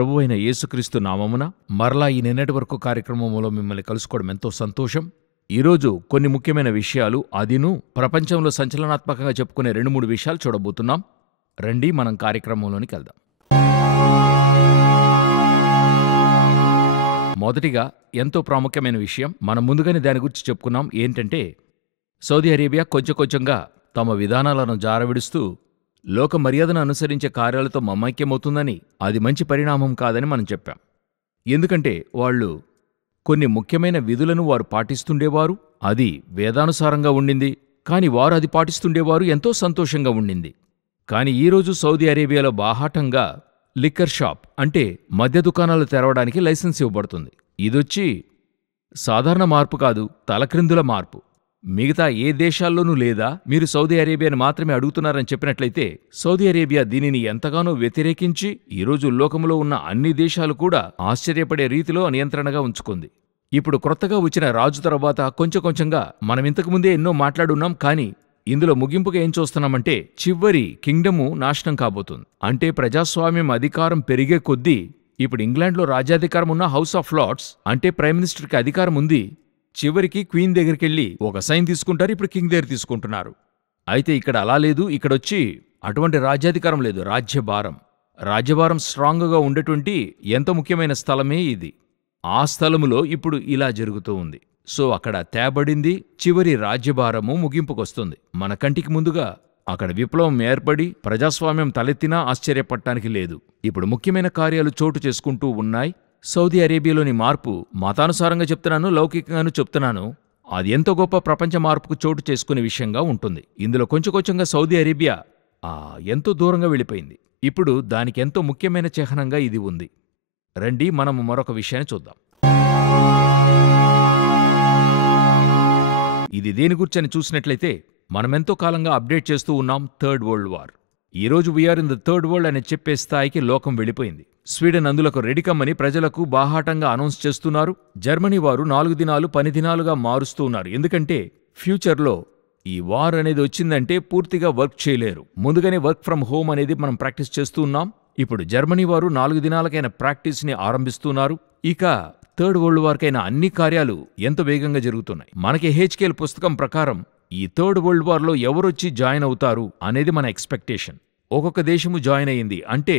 ప్రభువైన యేసుక్రీస్తు నామమున మరలా ఈ నిన్నటి వరకు కార్యక్రమంలో మిమ్మల్ని కలుసుకోవడం ఎంతో సంతోషం. ఈరోజు కొన్ని ముఖ్యమైన విషయాలు అదిను ప్రపంచంలో సంచలనాత్మకంగా చెప్పుకునే 2-3 విషయాలు చూడబోతున్నాం. రండి మనం కార్యక్రమంలోనికి వెళ్దాం. మొదటిగా ఎంతో ప్రాముఖ్యమైన విషయం, మనం ముందుగానే దాని గురించి చెప్పుకున్నాం. ఏంటంటే సౌదీ అరేబియా కొంచెంగా తమ విధానాలను జారవిడుస్తూ లోక మర్యాదను అనుసరించే కార్యాలతో మమైక్యమవుతుందని, అది మంచి పరిణామం కాదని మనం చెప్పాం. ఎందుకంటే వాళ్ళు కొన్ని ముఖ్యమైన విధులను వారు పాటిస్తుండేవారు, అది వేదానుసారంగా ఉండింది. కాని వారు అది పాటిస్తుండేవారు, ఎంతో సంతోషంగా ఉండింది. కాని ఈరోజు సౌదీ అరేబియాలో బాహాటంగా లిక్కర్ షాప్ అంటే మద్య దుకాణాలు తెరవడానికి లైసెన్స్ ఇవ్వబడుతుంది. ఇదొచ్చి సాధారణ మార్పు కాదు, తలక్రిందుల మార్పు. మిగతా ఏ దేశాల్లోనూ లేదా, మీరు సౌదీ అరేబియాని మాత్రమే అడుగుతున్నారని చెప్పినట్లయితే సౌదీ అరేబియా దీనిని ఎంతగానో వ్యతిరేకించి ఈరోజు లోకంలో ఉన్న అన్ని దేశాలు కూడా ఆశ్చర్యపడే రీతిలో నియంత్రణగా ఉంచుకుంది. ఇప్పుడు క్రొత్తగా వచ్చిన రాజు తర్వాత కొంచెంగా మనమింతకుముందే ఎన్నో మాట్లాడున్నాం. కానీ ఇందులో ముగింపుగా ఏం చూస్తున్నామంటే చివరి కింగ్డము నాశనం కాబోతుంది. అంటే ప్రజాస్వామ్యం అధికారం పెరిగే కొద్దీ ఇప్పుడు ఇంగ్లాండ్లో రాజ్యాధికారం ఉన్న హౌస్ ఆఫ్ లార్డ్స్ అంటే ప్రైమ్ మినిస్టర్కి అధికారం ఉంది. చివరికి క్వీన్ దగ్గరికెళ్ళి ఒక సైన్ తీసుకుంటారు, ఇప్పుడు కింగ్ దగ్గర తీసుకుంటున్నారు. అయితే ఇక్కడ అలా లేదు. ఇక్కడొచ్చి అటువంటి రాజ్యాధికారం లేదు, రాజ్యభారం స్ట్రాంగ్గా ఉండేటువంటి ఎంతో ముఖ్యమైన స్థలమే ఇది. ఆ స్థలములో ఇప్పుడు ఇలా జరుగుతూ ఉంది. సో అక్కడ తేబడింది, చివరి రాజ్యభారము ముగింపుకొస్తుంది. మన కంటికి ముందుగా అక్కడ విప్లవం ఏర్పడి ప్రజాస్వామ్యం తలెత్తినా ఆశ్చర్యపడటానికి లేదు. ఇప్పుడు ముఖ్యమైన కార్యాలు చోటు చేసుకుంటూ ఉన్నాయి. సౌదీ అరేబియాలోని మార్పు మతానుసారంగా చెప్తున్నాను, లౌకికంగాను చెప్తున్నాను, అది ఎంతో గొప్ప ప్రపంచ మార్పుకు చోటు చేసుకునే విషయంగా ఉంటుంది. ఇందులో కొంచెంగా సౌదీ అరేబియా ఎంతో దూరంగా వెళ్ళిపోయింది. ఇప్పుడు దానికి ఎంతో ముఖ్యమైన చిహ్నంగా ఇది ఉంది. రండి మనము మరొక విషయాన్ని చూద్దాం. ఇది దేని గురించి చూసినట్లయితే మనమెంతో కాలంగా అప్డేట్ చేస్తూ ఉన్నాం, థర్డ్ వరల్డ్ వార్. ఈరోజు we are in the third world అని చెప్పే స్థాయికి లోకం వెళ్ళిపోయింది. స్వీడన్ అందులకు రెడీకమ్మని ప్రజలకు బాహాటంగా అనౌన్స్ చేస్తున్నారు. జర్మనీ వారు 4 దినాలు 10 దినాలుగా మారుస్తూ ఉన్నారు. ఎందుకంటే ఫ్యూచర్లో ఈ వార్ అనేది వచ్చిందంటే పూర్తిగా వర్క్ చేయలేరు. ముందుగానే వర్క్ ఫ్రమ్ హోమ్ అనేది మనం ప్రాక్టీస్ చేస్తూ ఉన్నాం. ఇప్పుడు జర్మనీ వారు 4 దినాలకైన ప్రాక్టీస్ని ఆరంభిస్తున్నారు. ఇక థర్డ్ వరల్డ్ వార్కైన అన్ని కార్యాలు ఎంతో వేగంగా జరుగుతున్నాయి. మనకి హెచ్కేఎల్ పుస్తకం ప్రకారం ఈ థర్డ్ వరల్డ్ వార్లో ఎవరొచ్చి జాయిన్ అవుతారు అనేది మన ఎక్స్పెక్టేషన్. ఒక్కొక్క దేశము జాయిన్ అయ్యింది. అంటే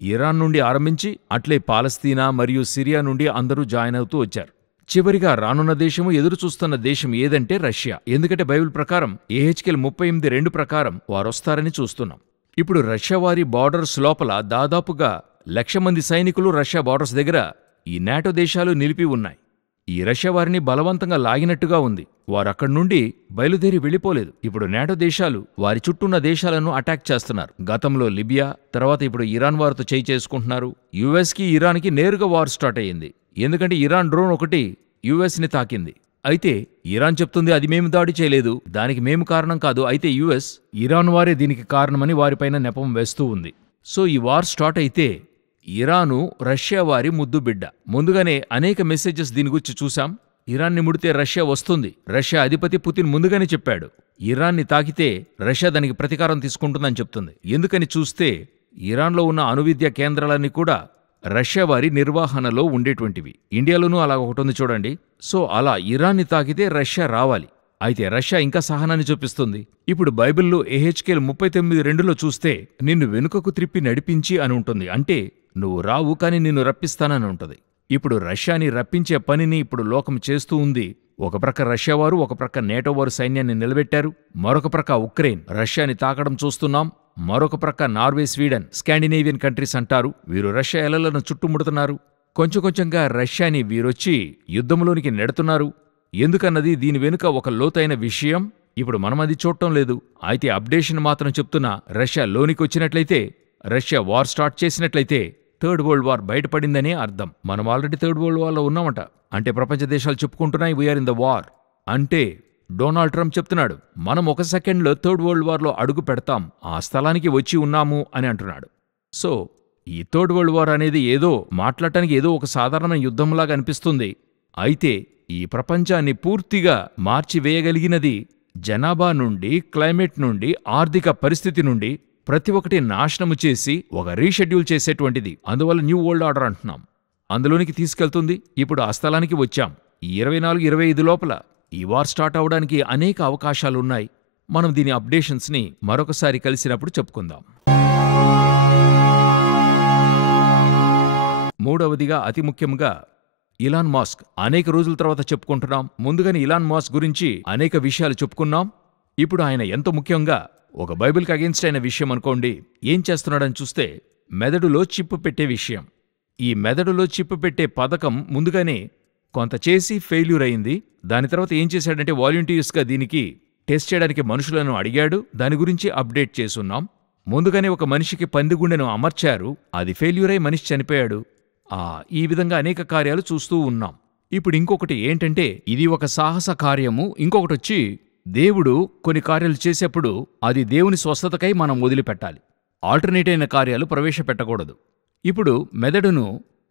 ఇరాన్ నుండి ఆరంభించి అట్లే పాలస్తీనా మరియు సిరియా నుండి అందరూ జాయిన్ అవుతూ వచ్చారు. చివరిగా రానున్న దేశము, ఎదురుచూస్తున్న దేశం ఏదంటే రష్యా. ఎందుకంటే బైబిల్ ప్రకారం ఏహెచ్కేల్ 38:2 ప్రకారం వారొస్తారని చూస్తున్నాం. ఇప్పుడు రష్యా వారి బార్డర్స్ లోపల దాదాపుగా 1,00,000 మంది సైనికులు రష్యా బార్డర్స్ దగ్గర ఈ నాటో దేశాలు నిలిపి ఉన్నాయి. ఈ రష్యా వారిని బలవంతంగా లాగినట్టుగా ఉంది. వారక్కడి నుండి బయలుదేరి వెళ్ళిపోలేదు. ఇప్పుడు నాటో దేశాలు వారి చుట్టూన్న దేశాలను అటాక్ చేస్తున్నారు. గతంలో లిబియా, తర్వాత ఇప్పుడు ఇరాన్ వారితో చేయి చేసుకుంటున్నారు. యుఎస్కి ఇరాన్కి నేరుగా వార్ స్టార్ట్ అయ్యింది. ఎందుకంటే ఇరాన్ డ్రోన్ ఒకటి యుఎస్ని తాకింది. అయితే ఇరాన్ చెప్తుంది అది మేము దాడి చేయలేదు, దానికి మేము కారణం కాదు. అయితే యుఎస్ ఇరాన్ వారే దీనికి కారణమని వారిపైన నెపం వేస్తూ ఉంది. సో ఈ వార్ స్టార్ట్ అయితే ఇరాను రష్యా వారి ముద్దు బిడ్డ. ముందుగానే అనేక మెసేజెస్ దీని గురించి చూశాం. ఇరాన్ని ముడితే రష్యా వస్తుంది. రష్యా అధిపతి పుతిన్ ముందుగానే చెప్పాడు, ఇరాన్ని తాకితే రష్యా దానికి ప్రతీకారం తీసుకుంటుందని చెప్తుంది. ఎందుకని చూస్తే ఇరాన్లో ఉన్న అణువిద్యా కేంద్రాలన్నీ కూడా రష్యా వారి నిర్వహణలో ఉండేటువంటివి. ఇండియాలోనూ అలా ఒకటి ఉంది చూడండి. సో అలా ఇరాన్ని తాకితే రష్యా రావాలి. అయితే రష్యా ఇంకా సహనాన్ని చూపిస్తుంది. ఇప్పుడు బైబిల్లో ఏహెచ్కేల్ 39:2లో చూస్తే నిన్ను వెనుకకు త్రిప్పి నడిపించి అని ఉంటుంది. అంటే నువ్వు రావు కాని నిన్ను రప్పిస్తానని ఉంటుంది. ఇప్పుడు రష్యాని రప్పించే పనిని ఇప్పుడు లోకం చేస్తూ ఉంది. ఒక ప్రక్క రష్యా వారు, ఒక ప్రక్క నేటో వారు సైన్యాన్ని నిలబెట్టారు. మరొక ప్రక్క ఉక్రెయిన్ రష్యాని తాకడం చూస్తున్నాం. మరొక ప్రక్క నార్వే, స్వీడన్, స్కాండినేవియన్ కంట్రీస్ అంటారు, వీరు రష్యా ఎలలను చుట్టుముడుతున్నారు. కొంచెంగా రష్యాని వీరొచ్చి యుద్ధంలోనికి నెడుతున్నారు. ఎందుకన్నది దీని వెనుక ఒక లోతైన విషయం. ఇప్పుడు మనం అది చూడటం లేదు. అయితే అప్డేషన్ మాత్రం చెప్తున్నా, రష్యా లోనికొచ్చినట్లయితే, రష్యా వార్ స్టార్ట్ చేసినట్లయితే థర్డ్ వరల్డ్ వార్ బయటపడిందనే అర్థం. మనం ఆల్రెడీ థర్డ్ వరల్డ్ వార్లో ఉన్నామట. అంటే ప్రపంచ దేశాలు చెప్పుకుంటున్నాయి వీఆర్ ఇన్ ద వార్. అంటే డొనాల్డ్ ట్రంప్ చెప్తున్నాడు, మనం 1 సెకండ్లో థర్డ్ వరల్డ్ వార్లో అడుగు పెడతాం, ఆ స్థలానికి వచ్చి ఉన్నాము అని అంటున్నాడు. సో ఈ థర్డ్ వరల్డ్ వార్ అనేది ఏదో మాట్లాడటానికి ఏదో ఒక సాధారణ యుద్ధంలాగా అనిపిస్తుంది. అయితే ఈ ప్రపంచాన్ని పూర్తిగా మార్చివేయగలిగినది జనాభా నుండి, క్లైమేట్ నుండి, ఆర్థిక పరిస్థితి నుండి ప్రతి ఒక్కటి నాశనము చేసి ఒక రీషెడ్యూల్ చేసేటువంటిది. అందువల్ల న్యూ వరల్డ్ ఆర్డర్ అంటున్నాం. అందులోనికి తీసుకెళ్తుంది. ఇప్పుడు ఆ స్థలానికి వచ్చాం. ఈ 24, 25 లోపల ఈ వార్ స్టార్ట్ అవడానికి అనేక అవకాశాలున్నాయి. మనం దీని అప్డేషన్స్ని మరొకసారి కలిసినప్పుడు చెప్పుకుందాం. మూడవదిగా అతి ముఖ్యంగా ఇలాన్ మస్క్. అనేక రోజుల తర్వాత చెప్పుకుంటున్నాం. ముందుగానే ఇలాన్ మస్క్ గురించి అనేక విషయాలు చెప్పుకున్నాం. ఇప్పుడు ఆయన ఎంతో ముఖ్యంగా ఒక బైబిల్కి అగేన్స్ట్ అయిన విషయం అనుకోండి. ఏం చేస్తున్నాడని చూస్తే మెదడులో చిప్పు పెట్టే విషయం. ఈ మెదడులో చిప్పు పెట్టే పథకం ముందుగానే కొంత చేసి ఫెయిల్యూర్ అయింది. దాని తర్వాత ఏం చేశాడంటే వాలంటీర్స్గా దీనికి టెస్ట్ చేయడానికి మనుషులను అడిగాడు. దాని గురించి అప్డేట్ చేసున్నాం. ముందుగానే ఒక మనిషికి పందిగుండెను అమర్చారు. అది ఫెయిల్యూర్ అయి మనిషి చనిపోయాడు. ఈ విధంగా అనేక కార్యాలు చూస్తూ ఉన్నాం. ఇప్పుడు ఇంకొకటి ఏంటంటే ఇది ఒక సాహస కార్యము. ఇంకొకటొచ్చి దేవుడు కొన్ని కార్యాలు చేసేప్పుడు అది దేవుని స్వస్థతకై మనం వదిలిపెట్టాలి. ఆల్టర్నేట్ అయిన కార్యాలు ప్రవేశపెట్టకూడదు. ఇప్పుడు మెదడును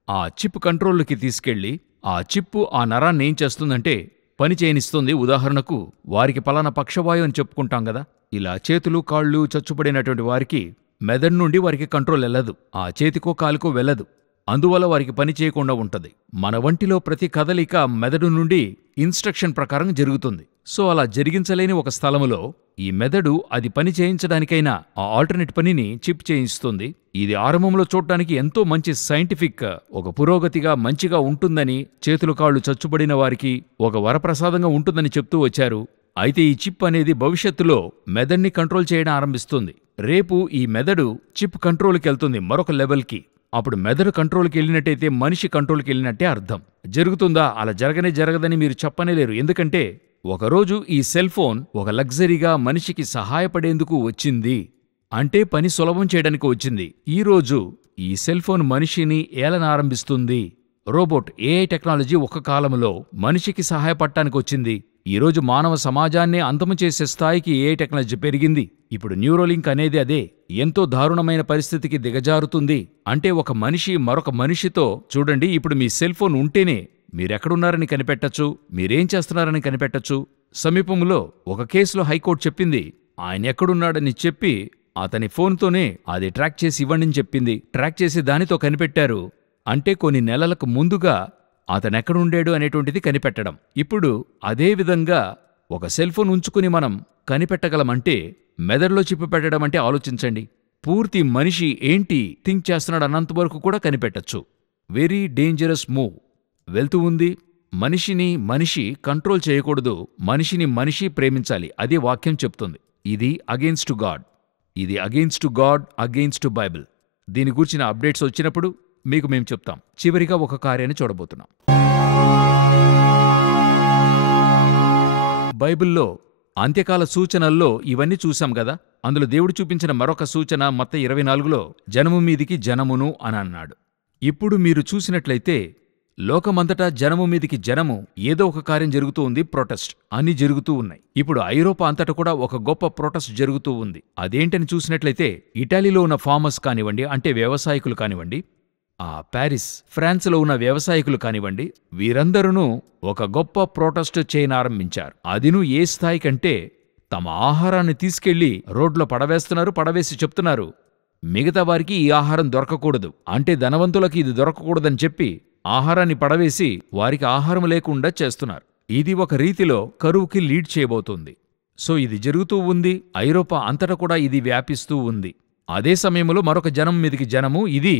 ఆ చిప్ కంట్రోల్కి తీసుకెళ్లి ఆ చిప్పు ఆ నరాన్ని ఏం చేస్తుందంటే పని చేయనిస్తుంది. ఉదాహరణకు వారికి పలానా పక్షవాయు అని చెప్పుకుంటాం కదా. ఇలా చేతులు కాళ్ళు చచ్చుపడినటువంటి వారికి మెదడు నుండి వారికి కంట్రోల్ వెళ్ళదు. ఆ చేతికో కాలుకో వెళ్ళదు. అందువల్ల వారికి పని చేయకుండా ఉంటది. మన వంటిలో ప్రతి కదలిక మెదడు నుండి ఇన్స్ట్రక్షన్ ప్రకారం జరుగుతుంది. సో అలా జరిగించలేని ఒక స్థలములో ఈ మెదడు అది పని చేయించడానికైనా ఆ ఆల్టర్నేట్ పనిని చిప్ చేయిస్తుంది. ఇది ఆరంభంలో చూడటానికి ఎంతో మంచి సైంటిఫిక్ ఒక పురోగతిగా మంచిగా ఉంటుందని, చేతులు కాళ్ళు చచ్చుబడిన వారికి ఒక వరప్రసాదంగా ఉంటుందని చెప్తూ వచ్చారు. అయితే ఈ చిప్ అనేది భవిష్యత్తులో మెదడుని కంట్రోల్ చేయడం ఆరంభిస్తుంది. రేపు ఈ మెదడు చిప్ కంట్రోల్కి వెళ్తుంది మరొక లెవెల్కి. అప్పుడు మెదడు కంట్రోల్కి వెళ్ళినట్టయితే మనిషి కంట్రోల్కి వెళ్ళినట్టే అర్థం. జరుగుతుందా? అలా జరగదని మీరు చెప్పనేలేరు. ఎందుకంటే ఒకరోజు ఈ సెల్ ఫోన్ ఒక లగ్జరీగా మనిషికి సహాయపడేందుకు వచ్చింది. అంటే పని సులభం చేయడానికి వచ్చింది. ఈరోజు ఈ సెల్ ఫోన్ మనిషిని ఏలనారంభిస్తుంది. రోబోట్ ఏఐ టెక్నాలజీ ఒక కాలంలో మనిషికి సహాయపడటానికి వచ్చింది. ఈరోజు మానవ సమాజాన్నే అంతము చేసే స్థాయికి ఏఐ టెక్నాలజీ పెరిగింది. ఇప్పుడు న్యూరోలింక్ అనేది అదే. ఎంతో దారుణమైన పరిస్థితికి దిగజారుతుంది. అంటే ఒక మనిషి మరొక మనిషితో చూడండి. ఇప్పుడు మీ సెల్ ఫోన్ ఉంటేనే మీరెక్కడున్నారని కనిపెట్టచ్చు, మీరేం చేస్తున్నారని కనిపెట్టచ్చు. సమీపంలో ఒక కేసులో హైకోర్టు చెప్పింది ఆయన ఎక్కడున్నాడని చెప్పి అతని ఫోన్తోనే అది ట్రాక్ చేసి ఇవ్వండి చెప్పింది. ట్రాక్ చేసి దానితో కనిపెట్టారు. అంటే కొన్ని నెలలకు ముందుగా అతనెక్కడుండాడు అనేటువంటిది కనిపెట్టడం. ఇప్పుడు అదేవిధంగా ఒక సెల్ ఫోన్ ఉంచుకుని మనం కనిపెట్టగలమంటే మెదడులో చిప్పు పెట్టడం అంటే ఆలోచించండి. పూర్తి మనిషి ఏంటి థింక్ చేస్తున్నాడు అన్నంతవరకు కూడా కనిపెట్టచ్చు. వెరీ డేంజరస్ మూవ్ వెళ్తూ ఉంది. మనిషిని మనిషి కంట్రోల్ చేయకూడదు. మనిషిని మనిషి ప్రేమించాలి. అదే వాక్యం చెప్తుంది. ఇది అగెయిన్స్ట్ గాడ్. ఇది అగెయిన్స్ట్ గాడ్, అగెయిన్స్ట్ బైబిల్. దీని గురించిన అప్డేట్స్ వచ్చినప్పుడు మీకు మేం చెప్తాం. చివరిగా ఒక కార్యాన్ని చూడబోతున్నాం. బైబిల్లో అంత్యకాల సూచనల్లో ఇవన్నీ చూశాం గదా. అందులో దేవుడు చూపించిన మరొక సూచన మత్తయి 24లో జనము మీదికి జనమును అని అన్నాడు. ఇప్పుడు మీరు చూసినట్లయితే లోకమంతటా జనము మీదికి జనము ఏదో ఒక కార్యం జరుగుతూ ఉంది. ప్రొటెస్ట్ అన్నీ జరుగుతూ ఉన్నాయి. ఇప్పుడు ఐరోపా అంతటా కూడా ఒక గొప్ప ప్రొటెస్ట్ జరుగుతూ ఉంది. అదేంటని చూసినట్లయితే ఇటాలీలో ఉన్న ఫార్మర్స్ కానివ్వండి, అంటే వ్యవసాయకులు కానివ్వండి, ప్యారిస్ ఫ్రాన్స్లో ఉన్న వ్యవసాయకులు కానివ్వండి, వీరందరూ ఒక గొప్ప ప్రొటెస్ట్ చేయనారంభించారు. అదిను ఏ స్థాయికంటే తమ ఆహారాన్ని తీసుకెళ్లి రోడ్లో పడవేస్తున్నారు. పడవేసి చెప్తున్నారు మిగతా వారికి ఈ ఆహారం దొరకకూడదు, అంటే ధనవంతులకి ఇది దొరకకూడదని చెప్పి ఆహారాన్ని పడవేసి వారికి ఆహారం లేకుండా చేస్తున్నారు. ఇది ఒక రీతిలో కరువుకి లీడ్ చేయబోతుంది. సో ఇది జరుగుతూ ఉంది. ఐరోపా అంతటా కూడా ఇది వ్యాపిస్తూ ఉంది. అదే సమయంలో మరొక జనం మీదికి జనము. ఇది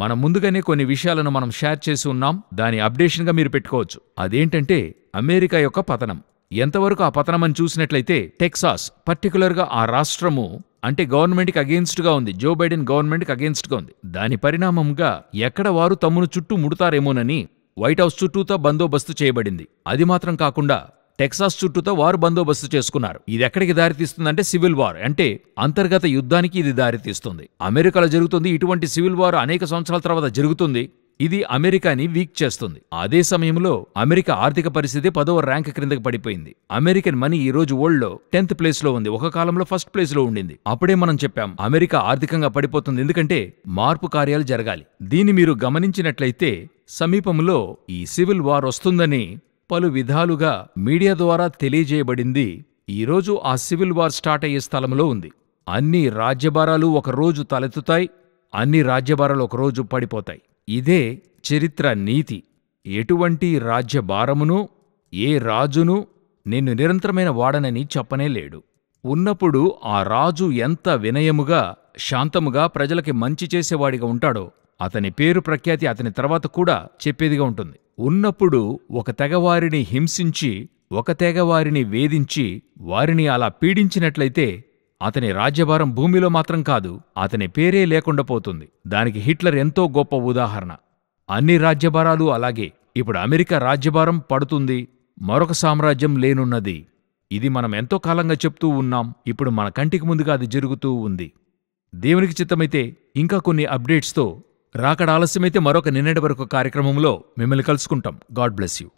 మనం ముందుగానే కొన్ని విషయాలను మనం షేర్ చేసి ఉన్నాం. దాని అప్డేషన్గా మీరు పెట్టుకోవచ్చు. అదేంటంటే అమెరికా యొక్క పతనం. ఎంతవరకు ఆ పతనమని చూసినట్లయితే టెక్సాస్ పర్టికులర్గా ఆ రాష్ట్రము అంటే గవర్నమెంట్కి అగేన్స్ట్గా ఉంది. జో బైడెన్ గవర్నమెంట్కి అగేన్స్ట్గా ఉంది. దాని పరిణామంగా ఎక్కడ వారు తమ్మును చుట్టూ ముడతారేమోనని వైట్ హౌస్ చుట్టూతో బందోబస్తు చేయబడింది. అది మాత్రం కాకుండా టెక్సాస్ చుట్టూతో వారు బందోబస్తు చేసుకున్నారు. ఇది ఎక్కడికి దారితీస్తుందంటే సివిల్ వార్, అంటే అంతర్గత యుద్ధానికి ఇది దారితీస్తుంది. అమెరికాలో జరుగుతుంది. ఇటువంటి సివిల్ వార్ అనేక సంవత్సరాల తర్వాత జరుగుతుంది. ఇది అమెరికాని వీక్ చేస్తుంది. అదే సమయంలో అమెరికా ఆర్థిక పరిస్థితి 10వ ర్యాంక్ క్రిందకి పడిపోయింది. అమెరికన్ మనీ ఈ రోజు వరల్డ్లో 10th ప్లేస్లో ఉంది. ఒక కాలంలో ఫస్ట్ ప్లేస్లో ఉండింది. అప్పుడే మనం చెప్పాం అమెరికా ఆర్థికంగా పడిపోతుంది, ఎందుకంటే మార్పు కార్యాలు జరగాలి. దీన్ని మీరు గమనించినట్లయితే సమీపంలో ఈ సివిల్ వార్ వస్తుందని పలు విధాలుగా మీడియా ద్వారా తెలియజేయబడింది. ఈరోజు ఆ సివిల్ వార్ స్టార్ట్ అయ్యే స్థలంలో ఉంది. అన్ని రాజ్యభారాలు ఒకరోజు తలెత్తుతాయి, అన్ని రాజ్యభారాలు ఒకరోజు పడిపోతాయి. ఇదే చరిత్ర నీతి. ఎటువంటి రాజ్యభారమునూ ఏ రాజునూ నిన్ను నిరంతరమైన వాడనని చెప్పనేలేడు. ఉన్నప్పుడు ఆ రాజు ఎంత వినయముగా, శాంతముగా ప్రజలకి మంచి చేసేవాడిగా ఉంటాడో అతని పేరు ప్రఖ్యాతి అతని తర్వాత కూడా చెప్పేదిగా ఉంటుంది. ఉన్నప్పుడు ఒక తెగవారిని హింసించి, ఒక తెగవారిని వేధించి, వారిని అలా పీడించినట్లయితే అతని రాజ్యభారం భూమిలో మాత్రం కాదు, అతని పేరే లేకుండా పోతుంది. దానికి హిట్లర్ ఎంతో గొప్ప ఉదాహరణ. అన్ని రాజ్యభారాలు అలాగే. ఇప్పుడు అమెరికా రాజ్యభారం పడుతుంది, మరొక సామ్రాజ్యం లేనున్నది. ఇది మనం ఎంతో కాలంగా చెప్తూ ఉన్నాం. ఇప్పుడు మన కంటికి ముందుగా అది జరుగుతూ ఉంది. దేవునికి చిత్తమైతే ఇంకా కొన్ని అప్డేట్స్తో రాకడ ఆలస్యమైతే మరొక నిన్నటి వరకు కార్యక్రమంలో మిమ్మల్ని కలుసుకుంటాం. God bless you.